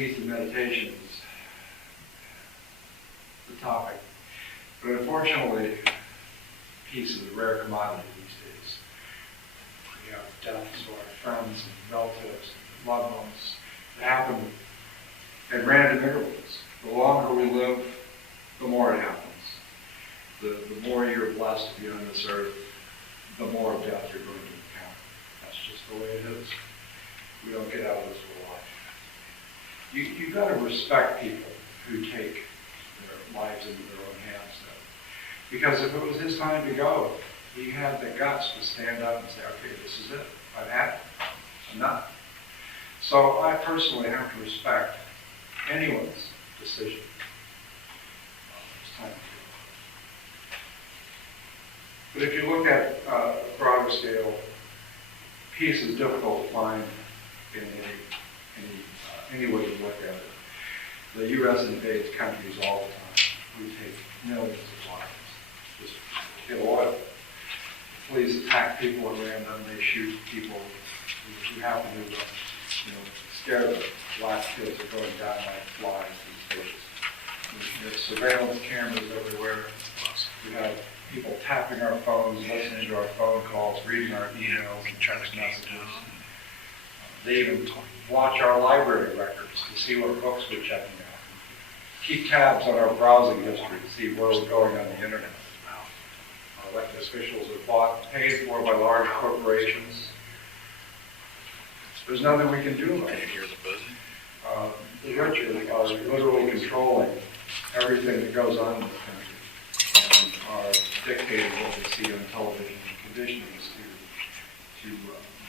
peace and meditation is the topic. But unfortunately, peace is a rare commodity these days. We have deaths of our friends and relatives and loved ones that happen at random intervals. The longer we live, the more it happens. The more you're blessed to be on this earth, the more of death you're going to encounter. That's just the way it is. We don't get out of this with life. You've got to respect people who take their lives into their own hands, though. Because if it was his time to go, he had the guts to stand up and say, okay, this is it. I've had it. Enough. So I personally have to respect anyone's decision. It's time to go. But if you look at a broader scale, peace is difficult to find in any way you look at it. The U.S. invades countries all the time. We take millions of lives just to get oil. The police attack people at random. They shoot people who happen to, scare the black kids are going down like flies these days. There's surveillance cameras everywhere. We have people tapping our phones, listening to our phone calls, reading our emails and text messages. They even watch our library records to see what books we're checking out. Keep tabs on our browsing history to see where we're going on the internet. Our elected officials are bought and paid for by large corporations. There's nothing we can do about it. The rich are literally controlling everything that goes on in this country and are dictating what we see on television and conditioning us to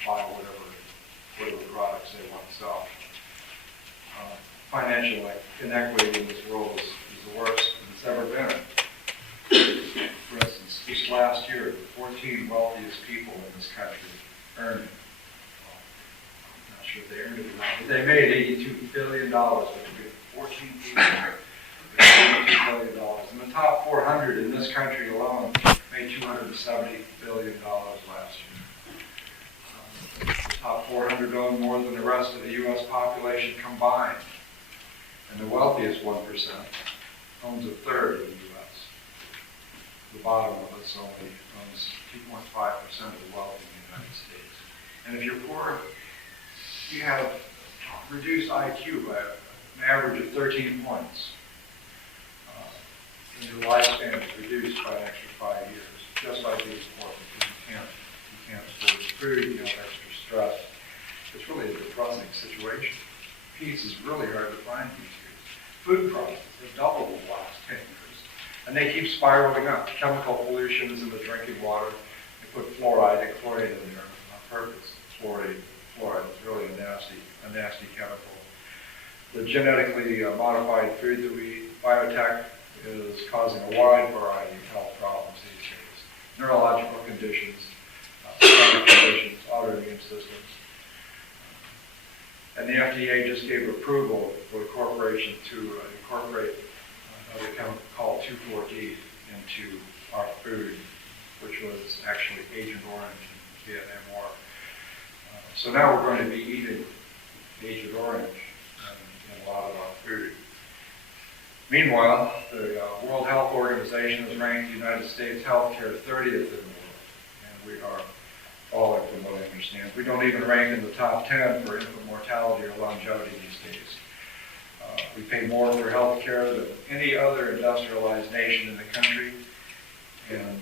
buy whatever products they want to sell. Financial inequity in this world is the worst it's ever been. For instance, just last year, the 14 wealthiest people in this country earned, I'm not sure if they earned it or not, but they made $82 billion. 14 people made $82 billion. And the top 400 in this country alone made $270 billion last year. The top 400 own more than the rest of the U.S. population combined. And the wealthiest 1% owns a third of the U.S. The bottom of us only owns 2.5% of the wealth in the United States. And if you're poor, you have reduced IQ by an average of 13 points. And your lifespan is reduced by an extra 5 years, just by being poor, because you can't afford food, you have extra stress. It's really a depressing situation. Peace is really hard to find these days. Food prices have doubled in the last 10 years, and they keep spiraling up. Chemical pollutions in the drinking water. They put fluoride and chloride in there on purpose. Fluoride is really a nasty chemical. The genetically modified food that we eat, biotech, is causing a wide variety of health problems these days. Neurological conditions, chronic conditions, autoimmune systems. And the FDA just gave approval for the corporation to incorporate another chemical called 2,4-D into our food, which was actually Agent Orange in the Vietnam War. So now we're going to be eating Agent Orange in a lot of our food. Meanwhile, the World Health Organization has ranked the United States healthcare 30th in the world, and we are falling from what I understand. We don't even rank in the top 10 for infant mortality or longevity these days. We pay more for healthcare than any other industrialized nation in the country, and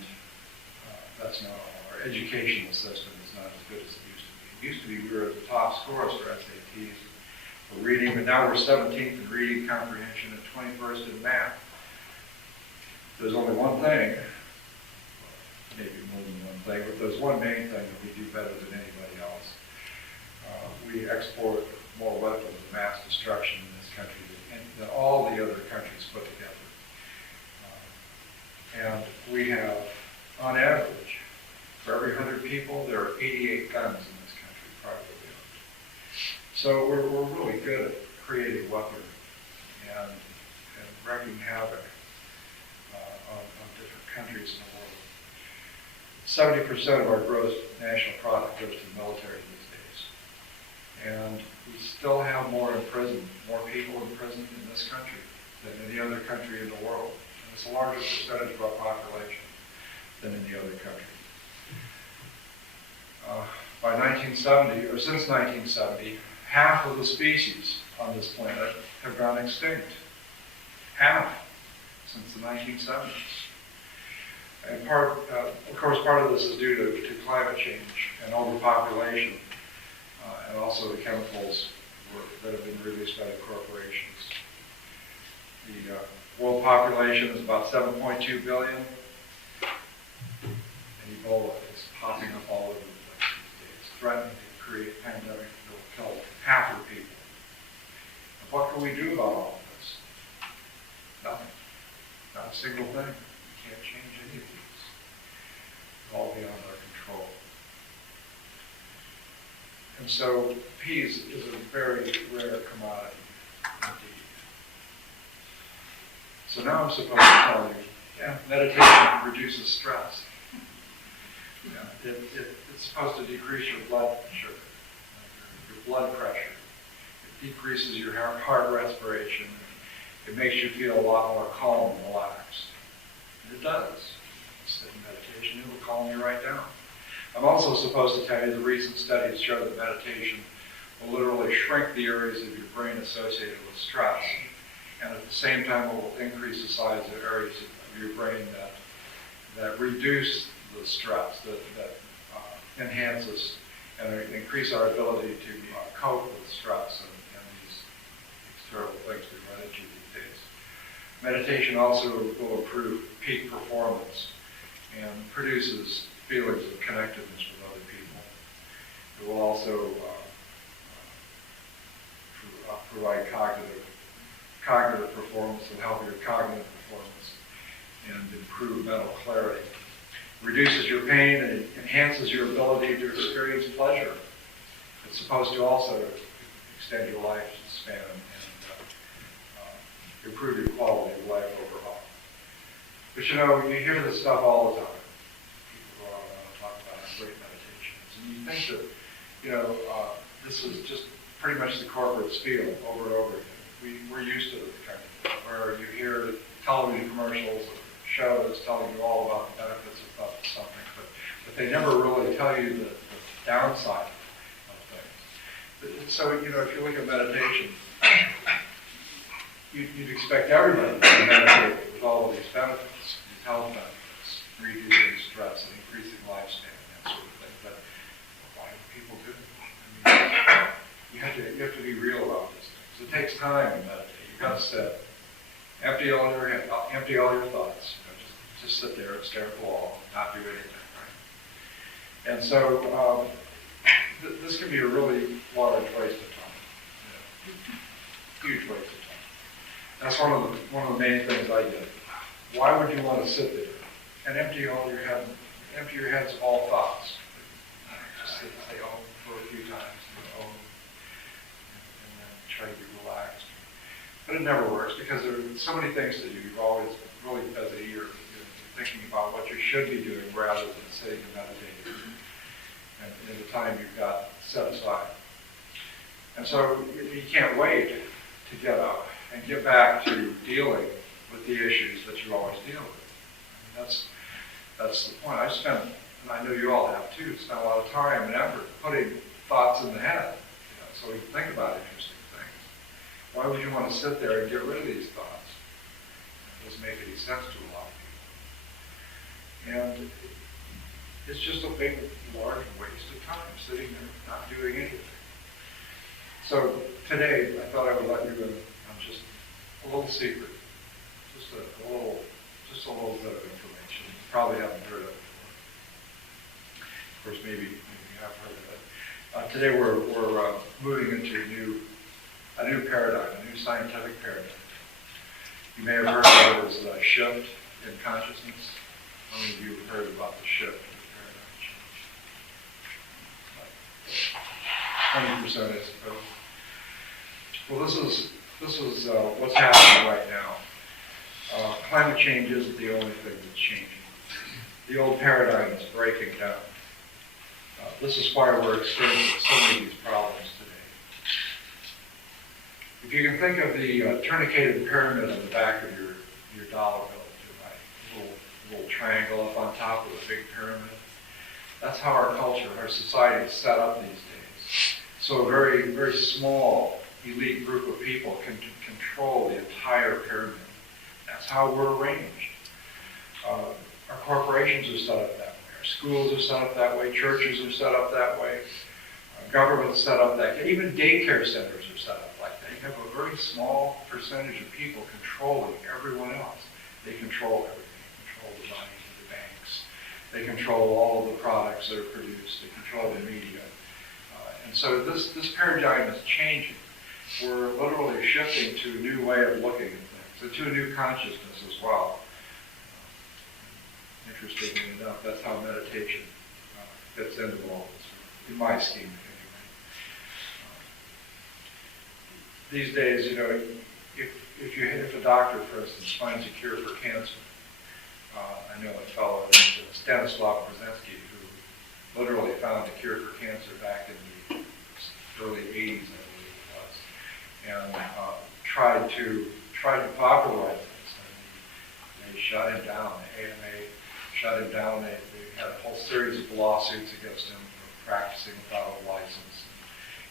that's not all. Our educational system is not as good as it used to be. It used to be we were at the top scorers for SATs. For reading, but now we're 17th in reading comprehension and 21st in math. There's only one thing, maybe more than one thing, but there's one main thing that we do better than anybody else. We export more weapons of mass destruction in this country than all the other countries put together. And we have, on average, for every 100 people, there are 88 guns in this country, privately owned. So we're really good at creating weaponry and wreaking havoc on different countries in the world. 70% of our gross national product goes to the military these days. And we still have more in prison, more people this country than any other country in the world. And it's a larger percentage of our population than any other country. By 1970, or since 1970, half of the species on this planet have gone extinct. Half since the 1970s. And of course, part of this is due to climate change and overpopulation, and also the chemicals that have been released by the corporations. The world population is about 7.2 billion, and Ebola is popping up all over the place these days, threatening to create a pandemic that will kill half of the people. And what can we do about all of this? Nothing. Not a single thing. We can't change any of these. It's all beyond our control. And so peace is a very rare commodity indeed. So now I'm supposed to tell you, yeah, meditation reduces stress. Yeah, it's supposed to decrease your blood sugar, your blood pressure. It decreases your heart respiration. It makes you feel a lot more calm and relaxed. And it does. Sit in meditation, it will calm you right down. I'm also supposed to tell you the recent studies show that meditation will literally shrink the areas of your brain associated with stress, and at the same time it will increase the size of areas of your brain that reduce the stress, that enhances and increase our ability to cope with stress and these terrible things we run into these days. Meditation also will improve peak performance and produces feelings of connectedness with other people. It will also provide cognitive performance and help your cognitive performance and improve mental clarity. Reduces your pain and enhances your ability to experience pleasure. It's supposed to also extend your lifespan and improve your quality of life overall. But you know, you hear this stuff all the time. People go out and talk about great meditations. And you think that, you know, this is just pretty much the corporate spiel over and over again. We're used to this kind of thing, where you hear television commercials or shows telling you all about the benefits of something, but they never really tell you the downside of things. So, you know, if you look at meditation, you'd expect everybody to meditate with all of these benefits, these health benefits, reducing stress and increasing lifespan, that sort of thing. But why do people do it? I mean, you have to be real about these things. It takes time to meditate. You've got to sit, empty all your thoughts. You know, just sit there and stare at the wall, not do anything, right? And so this can be a really large waste of time. You know, huge waste of time. That's one of the main things I did. Why would you want to sit there and empty your heads of all thoughts? Just sit and say "Om" for a few times, Om, and then try to be relaxed. But it never works because there are so many things to do. You're always really busy. You're thinking about what you should be doing rather than sitting and meditating, and in the time you've got set aside. And so you can't wait to get up and get back to dealing with the issues that you always deal with. I mean, that's the point. I spent, and I know you all have too, spent a lot of time and effort putting thoughts in the head, you know, so we can think about interesting things. Why would you want to sit there and get rid of these thoughts? It doesn't make any sense to a lot of people. And it's just a big, large waste of time sitting there not doing anything. So today, I thought I would let you in on just a little secret, just a little bit of information. You probably haven't heard of it before. Of course, maybe you have heard of it. Today, we're moving into a new paradigm, a new scientific paradigm. You may have heard of it as a shift in consciousness. How many of you have heard about the shift in paradigm change? 20%, I suppose. Well, this is what's happening right now. Climate change isn't the only thing that's changing. The old paradigm is breaking down. This is why we're experiencing so many of these problems today. If you can think of the tourniqueted pyramid on the back of your dollar bill, little triangle up on top of a big pyramid, that's how our culture, our society is set up these days. So a very, very small elite group of people can control the entire pyramid. That's how we're arranged. Our corporations are set up that way. Our schools are set up that way. Churches are set up that way. Government's set up that way. Even daycare centers are set up like that. You have a very small percentage of people controlling everyone else. They control everything. They control the money, the banks. They control all of the products that are produced. They control the media. And so this paradigm is changing. We're literally shifting to a new way of looking at things, to a new consciousness as well. Interestingly enough, that's how meditation fits into all this, in my scheme anyway. These days, if a doctor, for instance, finds a cure for cancer, I know a fellow named Stanislav Brzezinski who literally found a cure for cancer back in the early 80s, I believe it was, and tried to popularize this. And they shut him down. The AMA shut him down. They had a whole series of lawsuits against him for practicing without a license,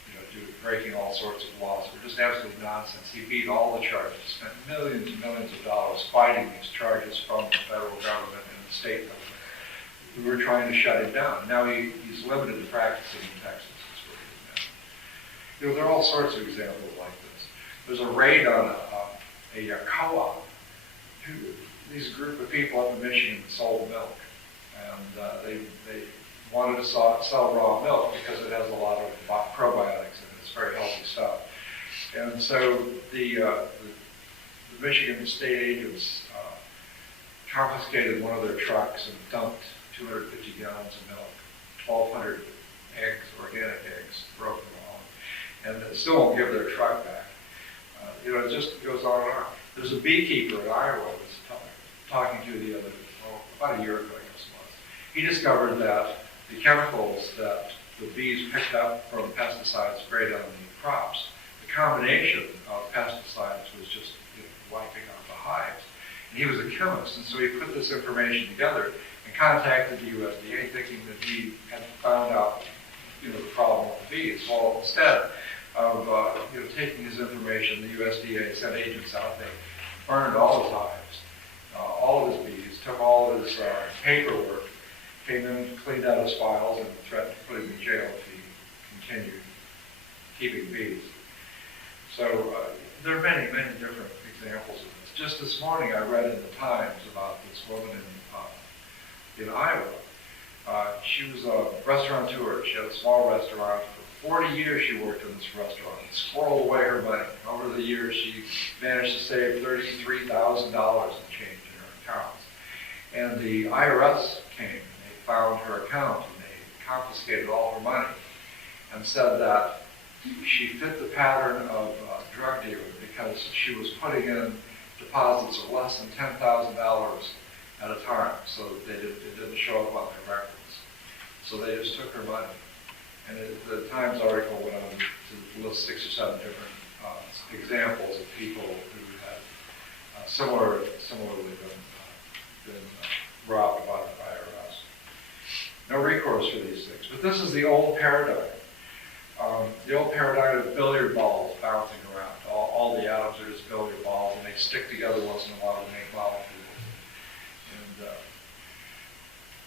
and, breaking all sorts of laws. It was just absolute nonsense. He beat all the charges, spent millions and millions of dollars fighting these charges from the federal government and the state government. We were trying to shut him down. Now he's limited to practicing in Texas. There are all sorts of examples like this. There's a raid on a co-op. These group of people up in Michigan sold milk, and they wanted to sell raw milk because it has a lot of probiotics in it. It's very healthy stuff. And so the Michigan state agents confiscated one of their trucks and dumped 250 gallons of milk, 1,200 eggs, organic eggs, broken along, and they still won't give their truck back. It just goes on and on. There's a beekeeper in Iowa who was talking to about a year ago, I guess it was. He discovered that the chemicals that the bees picked up from pesticides sprayed on the crops, the combination of pesticides was just wiping out the hives. And he was a chemist, and so he put this information together and contacted the USDA thinking that he had found out the problem with the bees. Well, instead of taking his information, the USDA sent agents out. They burned all his hives, all of his bees, took all of his paperwork, came in, cleaned out his files, and threatened to put him in jail if he continued keeping bees. So there are many, many different examples of this. Just this morning, I read in the Times about this woman in Iowa. She was a restaurateur. She had a small restaurant. For 40 years, she worked in this restaurant and squirreled away her money. Over the years, she managed to save $33,000 in change in her accounts. And the IRS came and they found her account and they confiscated all her money and said that she fit the pattern of drug dealer because she was putting in deposits of less than $10,000 at a time, so it didn't show up on their records. So they just took her money. And the Times article went on to list 6 or 7 different examples of people who had similarly been robbed by the IRS. No recourse for these things. But this is the old paradigm. The old paradigm of billiard balls bouncing around. All the atoms are just billiard balls, and they stick together once in a while to make molecules.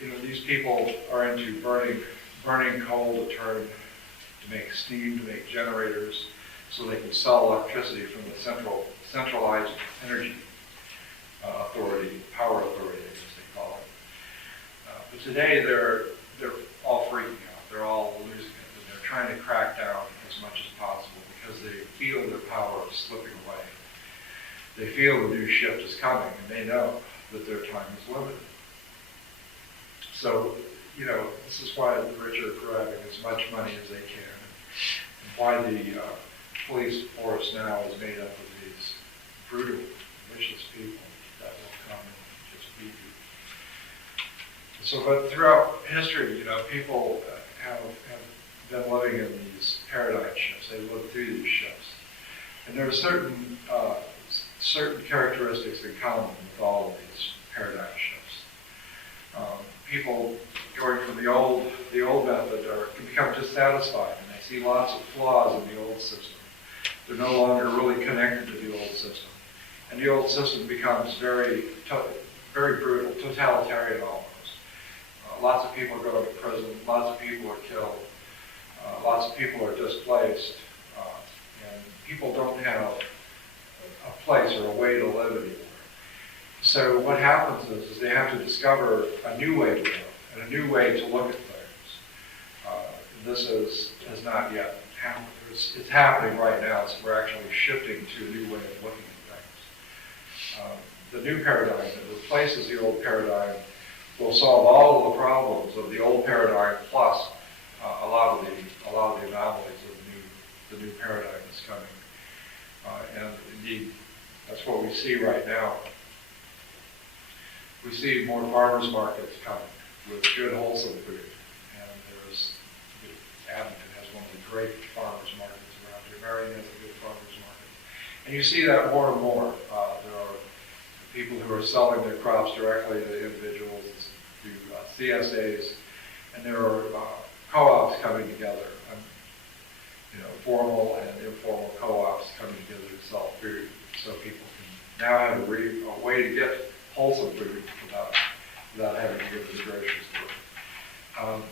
And these people are into burning coal to make steam, to make generators, so they can sell electricity from the centralized energy authority, power authority, I guess they call it. But today they're all freaking out. They're all losing it, and they're trying to crack down as much as possible because they feel their power is slipping away. They feel the new shift is coming, and they know that their time is limited. So, this is why the rich are grabbing as much money as they can, and why the police force now is made up of these brutal, vicious people that will come and just beat you. So, but throughout history, people have been living in these paradigm shifts. They lived through these shifts. And there are certain characteristics in common with all of these paradigm shifts. People going from the old method can become dissatisfied, and they see lots of flaws in the old system. They're no longer really connected to the old system. And the old system becomes very brutal, totalitarian almost. Lots of people go to prison, lots of people are killed, lots of people are displaced, and people don't have a place or a way to live anymore. So what happens is they have to discover a new way to live and a new way to look at things. This has not yet happened. It's happening right now, so we're actually shifting to a new way of looking at things. The new paradigm that replaces the old paradigm will solve all of the problems of the old paradigm plus a lot of the anomalies of the new paradigm that's coming. And indeed, that's what we see right now. We see more farmers markets coming with good, wholesome food. And Abington has one of the great farmers markets around here. Marion has a good farmers market. And you see that more and more. There are people who are selling their crops directly to individuals through CSAs, and there are co-ops coming together, formal and informal co-ops coming together to sell food, so people can now have a way to get wholesome food without having to go to the grocery store. And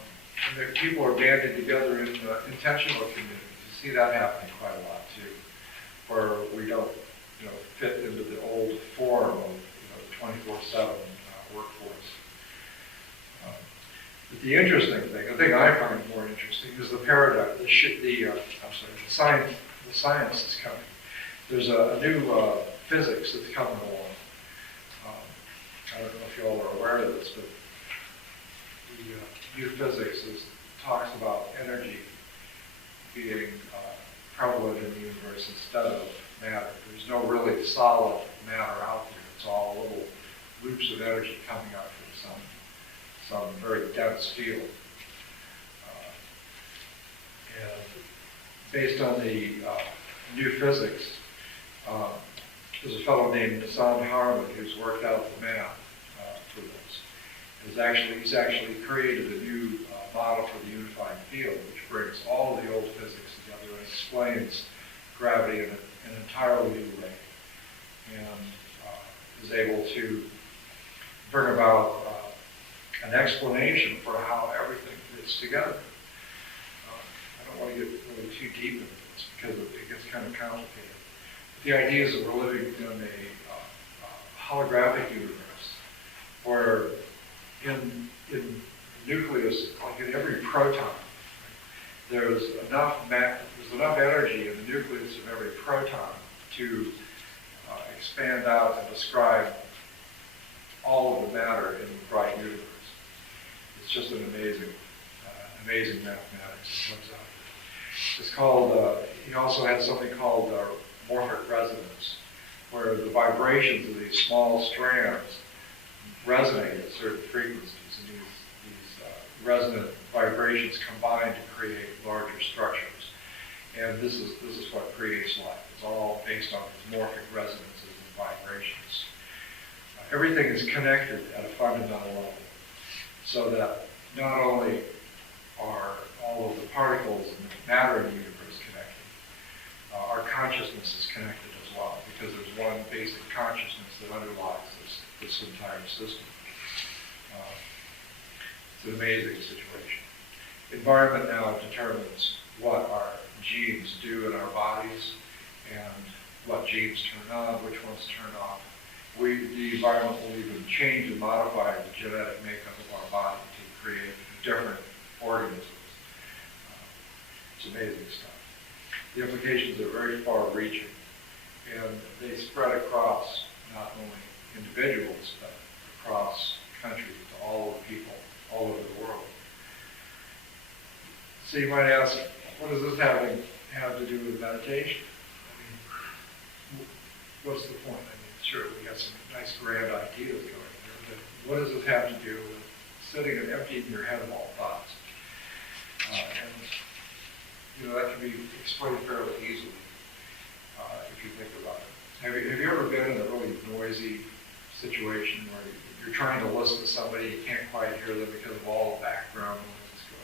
the people are banding together in intentional communities. You see that happening quite a lot too, where we don't fit into the old form of 24/7 workforce. But the interesting thing, the thing I find more interesting, is the paradigm. The science is coming. There's a new physics that's coming along. I don't know if you all are aware of this, but the new physics talks about energy being prevalent in the universe instead of matter. There's no really solid matter out there. It's all little loops of energy coming out from some very dense field. And based on the new physics, there's a fellow named Hassan Harman who's worked out the math for this. He's actually created a new model for the unifying field, which brings all of the old physics together and explains gravity in an entirely new way, and is able to bring about an explanation for how everything fits together. I don't want to get really too deep into this because it gets kind of complicated. But the idea is that we're living in a holographic universe where in the nucleus, like in every proton, there's enough energy in the nucleus of every proton to expand out and describe all of the matter in the bright universe. It's just an amazing mathematics that comes out of it. It's called, he also has something called morphic resonance, where the vibrations of these small strands resonate at certain frequencies, and these resonant vibrations combine to create larger structures. And this is what creates life. It's all based on these morphic resonances and vibrations. Everything is connected at a fundamental level, so that not only are all of the particles and the matter in the universe connected, our consciousness is connected as well, because there's one basic consciousness that underlies this entire system. It's an amazing situation. Environment now determines what our genes do in our bodies and what genes turn on, which ones turn off. The environment will even change and modify the genetic makeup of our body to create different organisms. It's amazing stuff. The implications are very far-reaching, and they spread across not only individuals, but across countries, to all of the people all over the world. So you might ask, what does this have to do with meditation? I mean, what's the point? I mean, sure, we got some nice grand ideas going there, but what does this have to do with sitting and emptying your head of all thoughts? And that can be explained fairly easily. if you think about it. Have you ever been in a really noisy situation where you're trying to listen to somebody, you can't quite hear them because of all the background noise that's going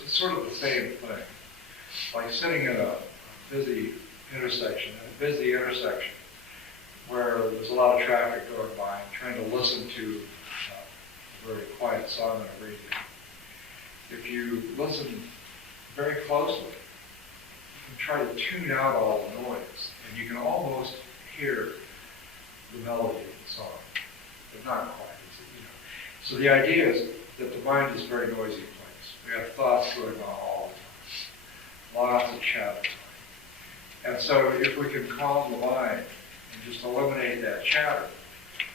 on? It's sort of the same thing. Like sitting in a busy intersection where there's a lot of traffic going by and trying to listen to a very quiet song on a radio. If you listen very closely, you can try to tune out all the noise, and you can almost hear the melody of the song, but not quite. So the idea is that the mind is a very noisy place. We have thoughts going on all the time, lots of chatter. And so if we can calm the mind and just eliminate that chatter,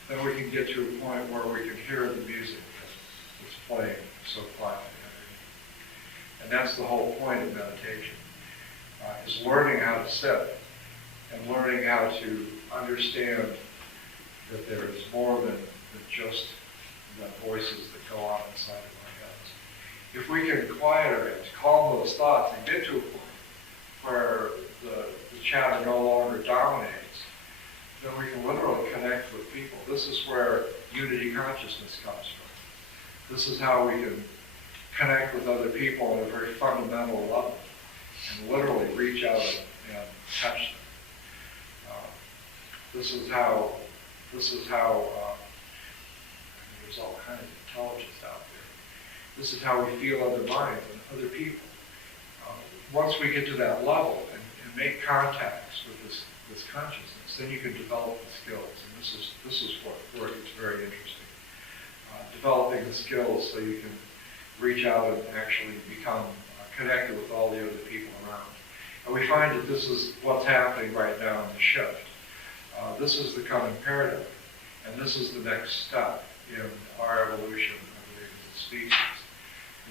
then we can get to a point where we can hear the music that's playing so quietly. And that's the whole point of meditation, is learning how to sit and learning how to understand that there is more than just the voices that go on inside of our heads. If we can quiet our heads, calm those thoughts, and get to a point where the chatter no longer dominates, then we can literally connect with people. This is where unity consciousness comes from. This is how we can connect with other people at a very fundamental level and literally reach out and touch them. This is how there's all kinds of intelligence out there. This is how we feel other minds and other people. Once we get to that level and make contacts with this consciousness, then you can develop the skills. And this is where it's very interesting. Developing the skills so you can reach out and actually become connected with all the other people around. And we find that this is what's happening right now in the shift. This is the coming paradigm, and this is the next step in our evolution, I believe, as a species,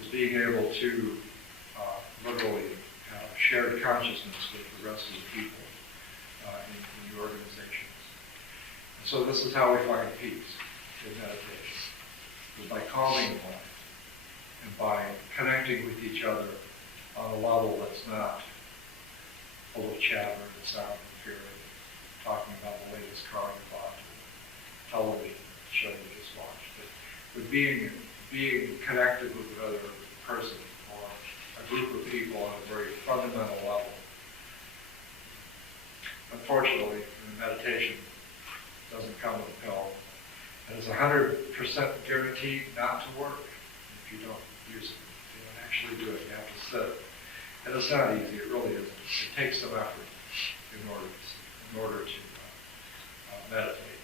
is being able to literally have shared consciousness with the rest of the people in the organizations. And so this is how we find peace in meditation, is by calming the mind and by connecting with each other on a level that's not full of chatter and sound and fury, talking about the latest car you bought, or television show you just watched, but being connected with another person or a group of people on a very fundamental level. Unfortunately, meditation doesn't come with a pill, and it's 100% guaranteed not to work if you don't use it. If you don't actually do it, you have to sit. And it's not easy, it really isn't. It takes some effort in order to meditate.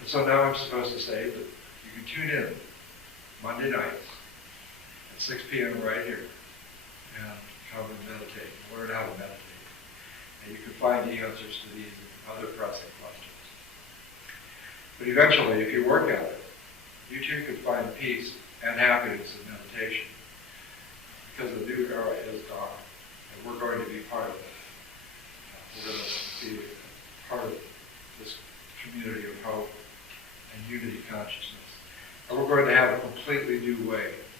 And so now I'm supposed to say that you can tune in Monday nights at 6 p.m. right here and come and meditate, and learn how to meditate. And you can find the answers to these and other pressing questions. But eventually, if you work at it, you too can find peace and happiness in meditation, because the new era is gone, and we're going to be part of it. We're going to be part of this community of hope and unity consciousness. And we're going to have a completely new way